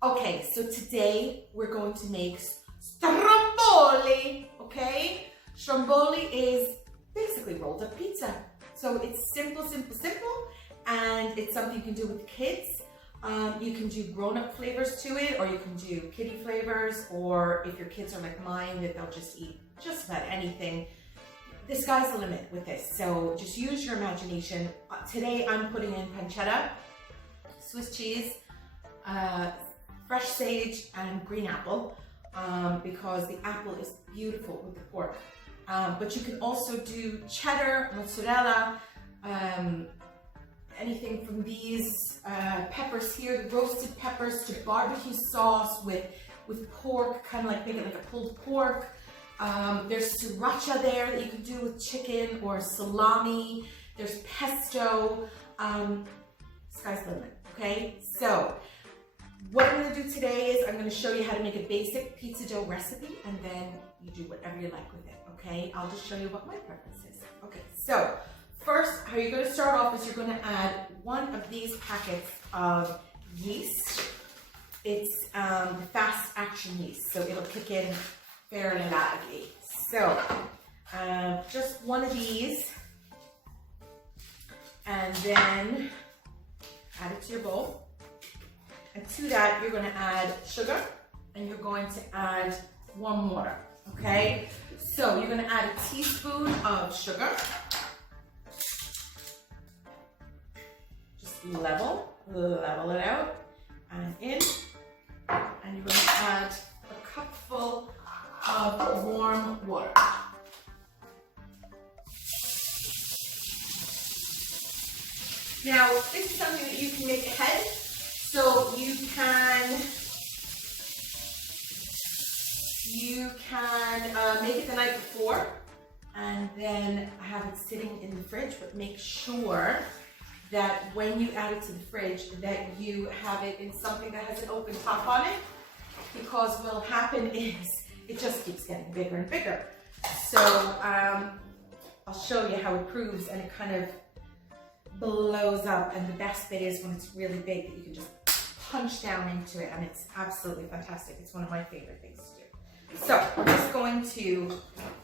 Okay, so today we're going to make stromboli, okay? Stromboli is basically rolled up pizza. So it's simple, and it's something you can do with kids. You can do grown-up flavors to it, or you can do kiddie flavors, or if your kids are like mine, that they'll just eat just about anything. The sky's the limit with this, so just use your imagination. Today I'm putting in pancetta, Swiss cheese, fresh sage, and green apple, because the apple is beautiful with the pork. But you can also do cheddar, mozzarella, anything from these peppers here, the roasted peppers, to barbecue sauce with pork, kind of like make it like a pulled pork. There's sriracha there that you can do with chicken or salami. There's pesto. Sky's the limit, okay? So what I'm gonna do today is I'm gonna show you how to make a basic pizza dough recipe, and then you do whatever you like with it, okay? I'll just show you what my preference is. Okay, so first, how you're gonna start off is you're gonna add one of these packets of yeast. It's fast action yeast, so it'll kick in fairly lively. So just one of these, and then add it to your bowl. And to that, you're gonna add sugar, and you're going to add warm water, okay? So you're gonna add a teaspoon of sugar. Just level it out, and in. And you're gonna add a cupful of warm water. Now, this is something that you can make ahead. So you can make it the night before and then have it sitting in the fridge, but make sure that when you add it to the fridge that you have it in something that has an open top on it, because what'll happen is it just keeps getting bigger and bigger. So I'll show you how it proves, and it kind of blows up, and the best bit is when it's really big that you can just punch down into it, and it's absolutely fantastic. It's one of my favorite things to do. So we're just going to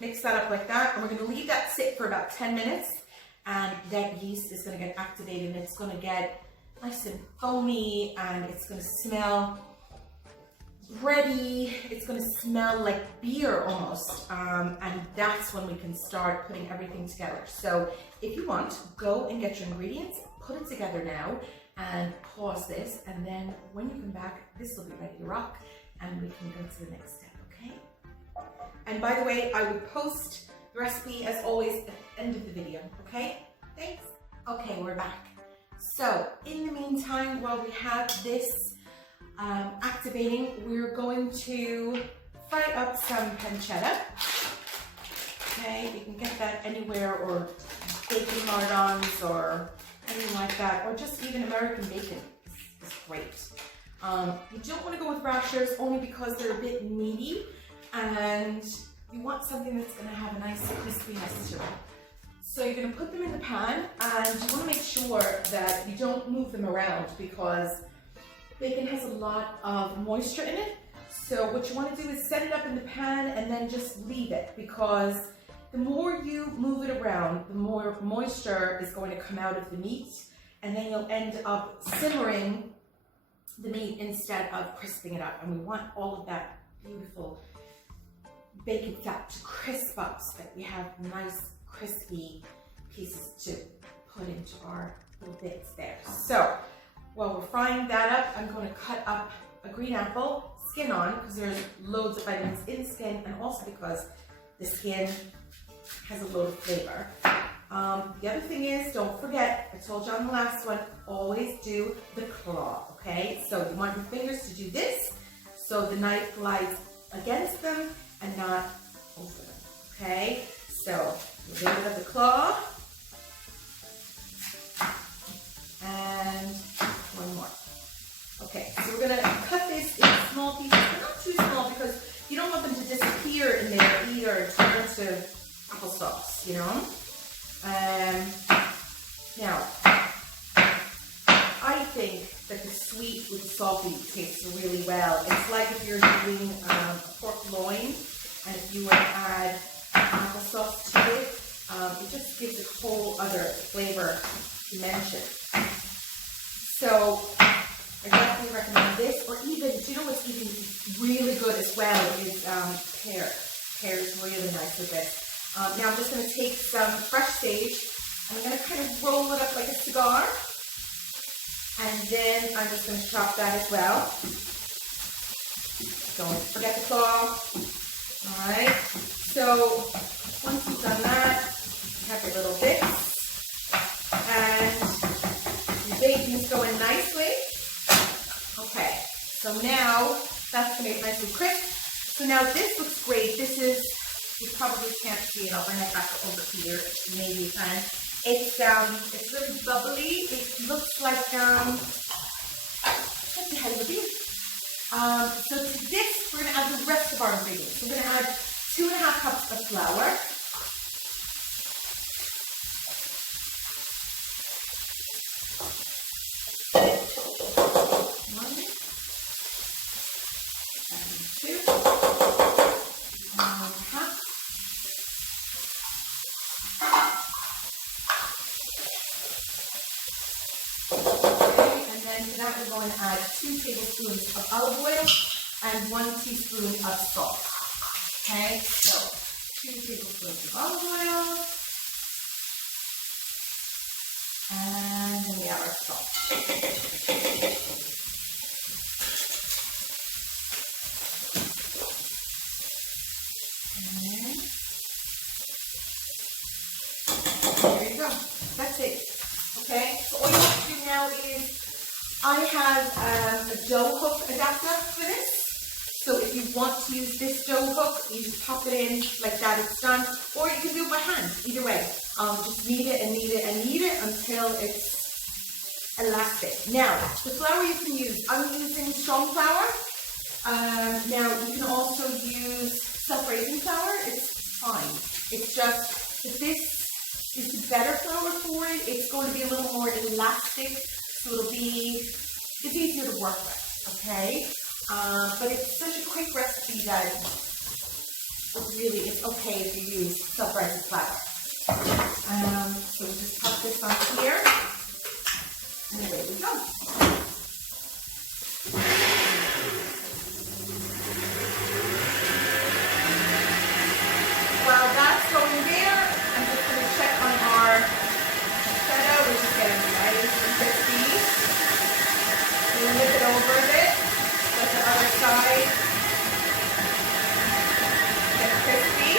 mix that up like that, and we're going to leave that sit for about 10 minutes, and that yeast is going to get activated, and it's going to get nice and foamy, and it's going to smell bready. It's going to smell like beer almost, and that's when we can start putting everything together. So if you want, go and get your ingredients, put it together now, and pause this, and then when you come back, this will be ready to rock, and we can go to the next step, okay? And by the way, I will post the recipe as always at the end of the video, okay? Thanks. Okay, we're back. So in the meantime, while we have this activating, we're going to fry up some pancetta. Okay, you can get that anywhere, or bacon lardons, or anything like that, or just even American bacon is great. You don't want to go with rashers only because they're a bit meaty, and you want something that's going to have a nice crispiness to it. So you're going to put them in the pan, and you want to make sure that you don't move them around, because bacon has a lot of moisture in it. So what you want to do is set it up in the pan and then just leave it, because the more you move it around, the more moisture is going to come out of the meat, and then you'll end up simmering the meat instead of crisping it up. And we want all of that beautiful bacon fat to crisp up so that we have nice crispy pieces to put into our little bits there. So while we're frying that up, I'm going to cut up a green apple, skin on, because there's loads of vitamins in skin, and also because the skin has a load of flavor. The other thing is, don't forget, I told you on the last one, always do the claw, okay? So you want your fingers to do this, so the knife glides against them and not over them, okay? So we're going to have the claw, and one more. Okay, so we're going to cut this in small pieces, but not too small, because you don't want them to disappear in there either and turn into applesauce, you know? Now, I think that the sweet with the salty tastes really well. It's like if you're doing a pork loin, and if you were to add applesauce to it, it just gives a whole other flavor dimension. So I definitely recommend this, or even, do you know what's even really good as well is pear. Pear is really nice with this. Now I'm just going to take some fresh sage, and I'm going to kind of roll it up like a cigar, and then I'm just going to chop that as well. Don't forget the claw. Alright, so once you've done that, you have your little bits, and your bacon's going nicely. Okay, so now that's going to get nice and crisp. So now this looks great. This is, you probably can't see it. I'll bring it back over here. Maybe you can. It's really bubbly. It looks like what the hell would it be? So to this, we're going to add the rest of our ingredients. So we're going to add 2.5 cups of flour. We're going to add 2 tablespoons of olive oil and 1 teaspoon of salt. Okay, so 2 tablespoons of olive oil, and then we have our salt. And there you go. That's it. Okay, so all you have to do now is, I have a dough hook adapter for this. So if you want to use this dough hook, you just pop it in like that, it's done. Or you can do it by hand, either way. Just knead it and knead it and knead it until it's elastic. Now, the flour you can use, I'm using strong flour. Now, you can also use self-raising flour, it's fine. It's just that this is the better flour for it. It's going to be a little more elastic. So it's easier to work with, okay? But it's such a quick recipe that it's okay if you use self-raising flour. So we just pop this on here, and away we go. While that's going there, I'm just going to check on our feta, which is getting nice and crispy. Flip it over a bit, let the other side get crispy.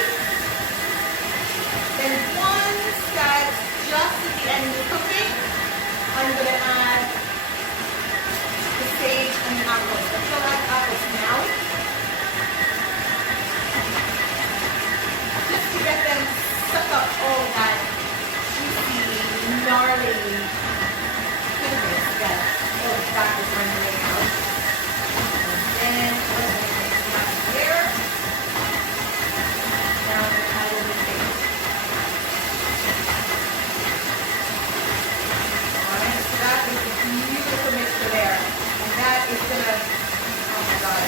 Then once that's just at the end of cooking, I'm going to add the sage and the apples. I still add apples now, just to get them suck up all that juicy, gnarly goodness that that is rendering out. And then we're going to mix that here. Now I'm going to add in the sage. Alright, so that is a beautiful mixture there. And that is going to, oh my god.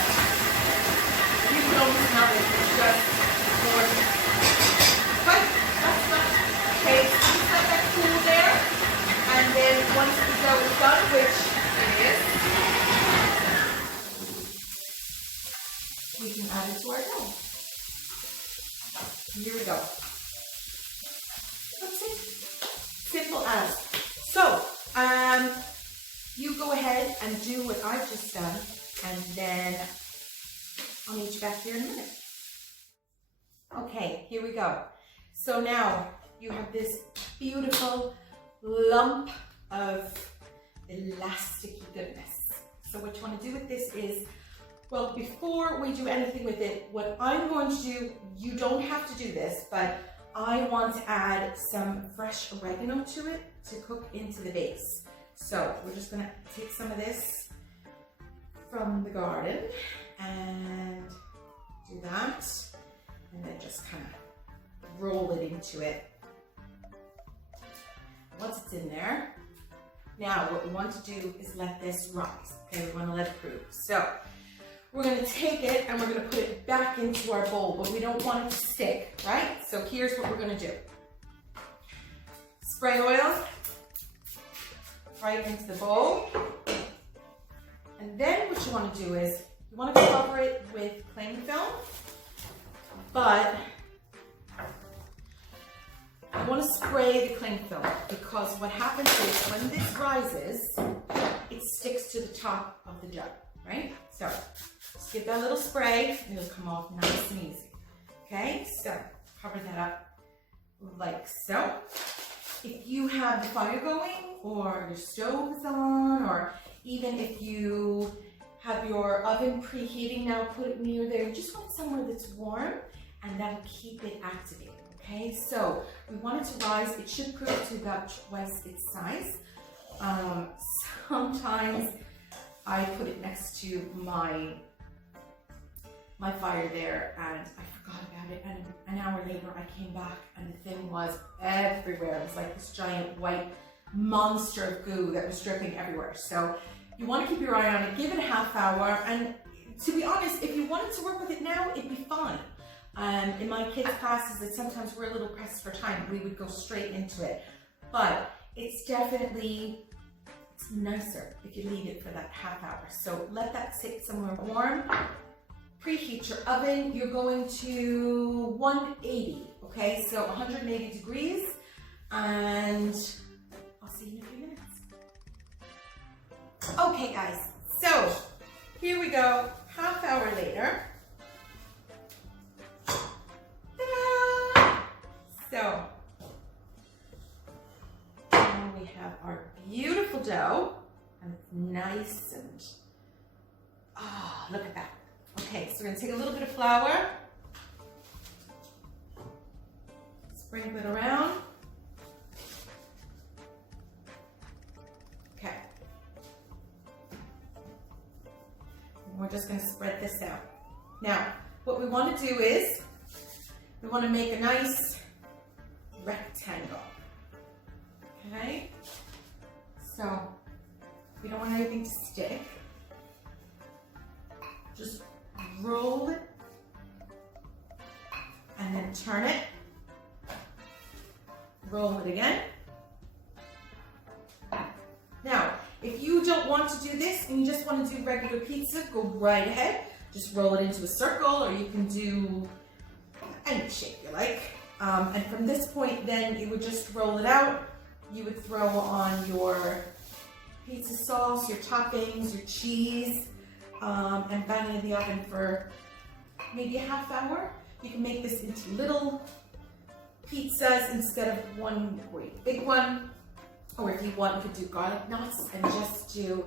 You can almost smell it. It's just gorgeous. But that's not, okay, so just let that cool there. And then once the dough is done, which we can add it to our dough. Here we go. That's it. Simple as. So, you go ahead and do what I've just done, and then I'll meet you back here in a minute. Okay, here we go. So now you have this beautiful lump of elasticy goodness. So what you want to do with this is, well, before we do anything with it, what I'm going to do, you don't have to do this, but I want to add some fresh oregano to it to cook into the base. So we're just going to take some of this from the garden and do that, and then just kind of roll it into it. Once it's in there, Now, what we want to do is let this rise. Okay, we want to let it cool. So, we're going to take it and we're going to put it back into our bowl, but we don't want it to stick, right? So here's what we're going to do. Spray oil right into the bowl. And then what you want to do is, you want to cover it with cling film, but I want to spray the cling film because what happens is when this rises, it sticks to the top of the jug, right? So just give that little spray and it'll come off nice and easy. Okay, so cover that up like so. If you have the fire going or your stove is on, or even if you have your oven preheating now, put it near there. You just want somewhere that's warm and that'll keep it activated. Okay, so we want it to rise. It should cook to about twice its size. Sometimes I put it next to my fire there and I forgot about it, and an hour later I came back and the thing was everywhere. It was like this giant white monster of goo that was dripping everywhere. So you want to keep your eye on it, give it a half hour, and to be honest, if you wanted to work with it now, it'd be fine. In my kids' classes, that sometimes we're a little pressed for time, we would go straight into it. But it's definitely, it's nicer if you leave it for that half hour. So let that sit somewhere warm. Preheat your oven. You're going to 180, okay? So 180 degrees, and I'll see you in a few minutes. Okay, guys, so here we go, half hour later. So, now we have our beautiful dough, and it's nice and, oh, look at that. Okay, so we're gonna take a little bit of flour, sprinkle it around. Okay. And we're just gonna spread this out. Now, what we wanna do is, we wanna make a nice rectangle, okay? So, we don't want anything to stick. Just roll it and then turn it. Roll it again. Now, if you don't want to do this and you just want to do regular pizza, go right ahead. Just roll it into a circle, or you can do any shape you like. And from this point, then you would just roll it out. You would throw on your pizza sauce, your toppings, your cheese, and bang it in the oven for maybe a half hour. You can make this into little pizzas instead of one great big one. Or if you want, you could do garlic knots and just do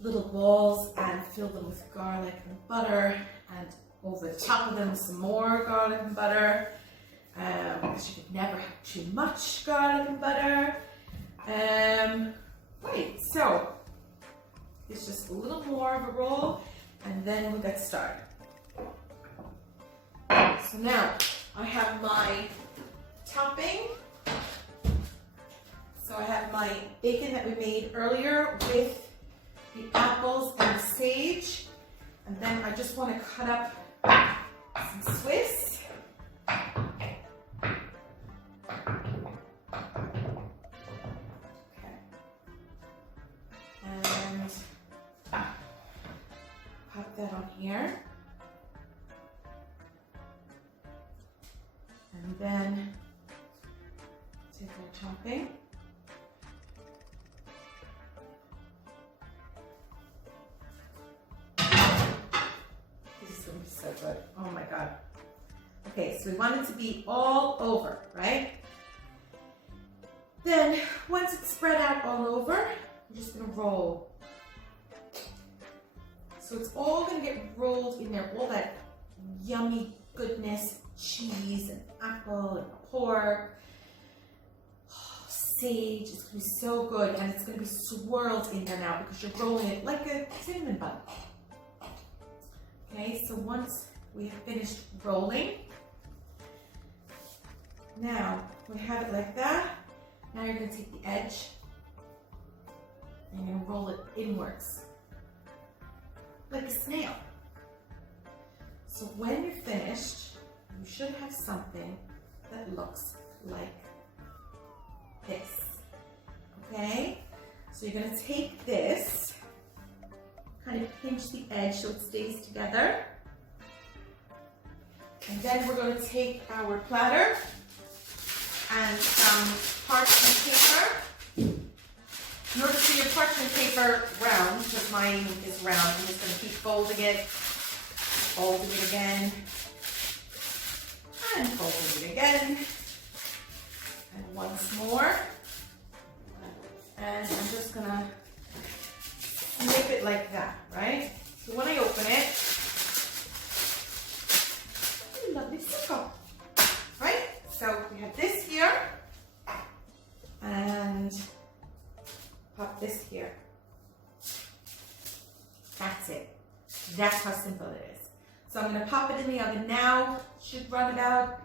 little balls and fill them with garlic and butter, and over the top of them some more garlic and butter. Because you could never have too much garlic and butter. Right, so it's just a little more of a roll, and then we'll get started. So now I have my topping. So I have my bacon that we made earlier with the apples and the sage, and then I just want to cut up some Swiss. Pop that on here, and then take our topping. This is going to be so good. Oh my God. Okay, so we want it to be all over, right? Then once it's spread out all over, we're just going to roll. So it's all going to get rolled in there, all that yummy goodness, cheese and apple and pork, sage. It's going to be so good, and it's going to be swirled in there now because you're rolling it like a cinnamon bun. Okay, so once we have finished rolling, now we have it like that. Now you're going to take the edge And you're gonna roll it inwards, like a snail. So when you're finished, you should have something that looks like this, okay? So you're gonna take this, kind of pinch the edge so it stays together. And then we're gonna take our platter and some parchment paper. In order for your parchment paper round, because mine is round, I'm just gonna keep folding it again, and folding it again, and once more. And I'm just gonna snip it like that, right? So when I open it, ooh, lovely circle, right? So we have this here, and pop this here. That's it. That's how simple it is. So I'm gonna pop it in the oven now. Should run about,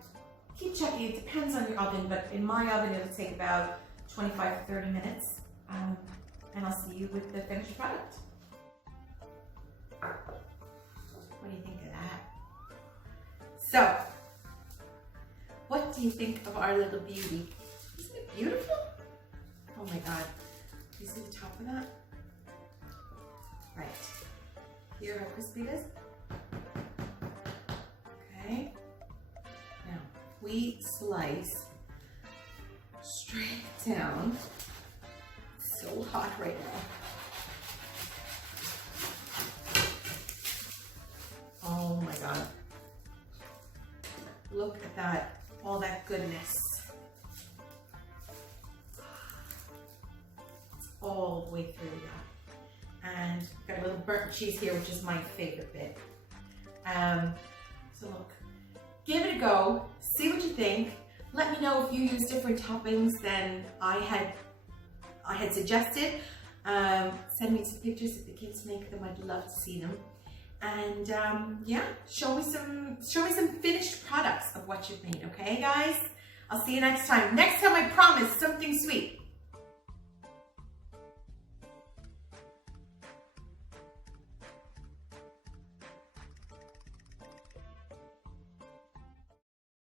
keep checking, it depends on your oven, but in my oven it'll take about 25 to 30 minutes. And I'll see you with the finished product. What do you think of that? So, what do you think of our little beauty? Isn't it beautiful? Oh my God. Do you see the top of that? Right. Here, how crispy it is. Okay. Now, we slice straight down. It's so hot right now. Oh my God. Look at that, all that goodness. It's all the way through that. And got a little burnt cheese here, which is my favorite bit. So look, give it a go, see what you think. Let me know if you use different toppings than I had suggested. Send me some pictures if the kids make them. I'd love to see them. And yeah, show me some finished products of what you've made, okay guys? I'll see you next time. Next time I promise something sweet.